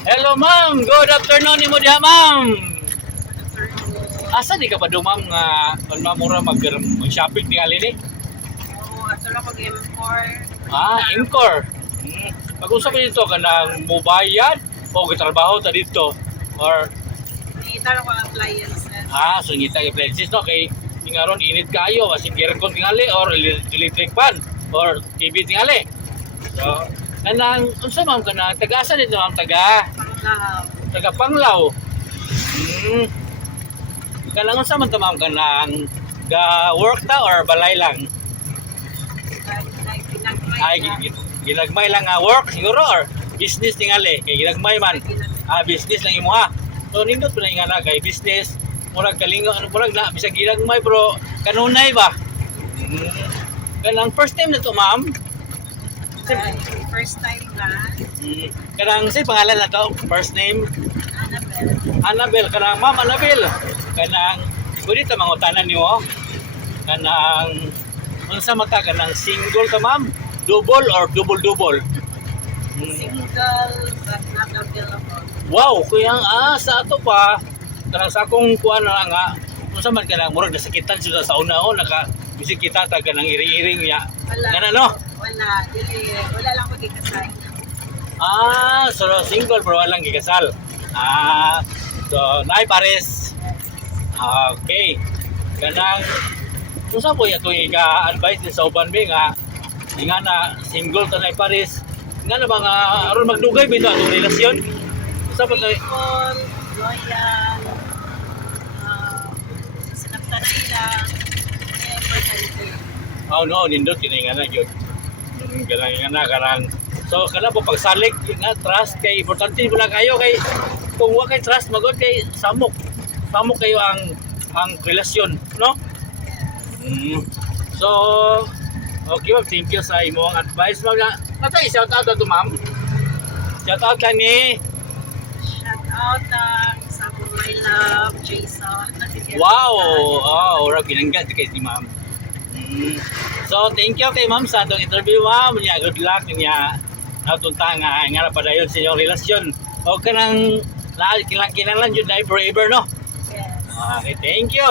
Hello ma'am, good afternoon ni mo diha ma'am. Asa di ka pa do ma'am nga mamura mag-shopping tingali ni? Ato lang mag-import. Encore. Pag-usap dito ka nang mubayad o gitrabaho ta dito or Nakita lang ko ang appliances. so ngita ka appliances no kay tingaron init kayo kasi aircon tingali or electric fan or TV tingali. So kanang unsa ma'am kana taga-asa dito ma'am taga Panglao. Kanang unsa man ta ma'am kanang ga work ta or balay lang? Ginagmay lang nga work siguro or business tingali kay ginagmay man business lang imo ha. So nindot pa nga na kay business murag kalingo murag na bisag ginagmay pero kanunay ba? Kanang first time na to ma'am. First time na. Kanang say pangalan na to first name Annabel kanang ma'am Annabel kanang pwede ta mangutanan nimo kanang unsa man ta kanang single ka ma'am double or double Single but not available. wow kuyang sa ato pa kanang sa akong kuan na nga unsa man kanang murag nasakitan sila sa una-una naka bisig kita ta kanang iri-iring niya ngana no Wala lang magkikasal. so single pero walang gikasal so naay pares okay kanang unsa po yato ika-advise din sa uban mi nga nga na single tanay pares nga na ba nga aron magdugay ba ito atong relasyon unsa po tayo People, loyal, sinaptanay lang. Kaya importante. no nindot kini nga na gyud kanang nga na karang so kana po pagsalig nga trust kay importante pula kayo kay kung wa kay trust magod kay samok kayo ang relasyon no. So, okay ma'am, thank you sa imong advice ma'am. Natay shout out to ma'am. Shout out lang ni. Shout out sa my love, Jason. Wow! Ora pinanggat kay si ma'am. So, thank you kay ma'am sa atong interview ma'am. Good luck niya. Natunta nga nga pa dayon sa inyong relasyon. O kanang kinahanglan jud na forever no. Yes. Okay, thank you.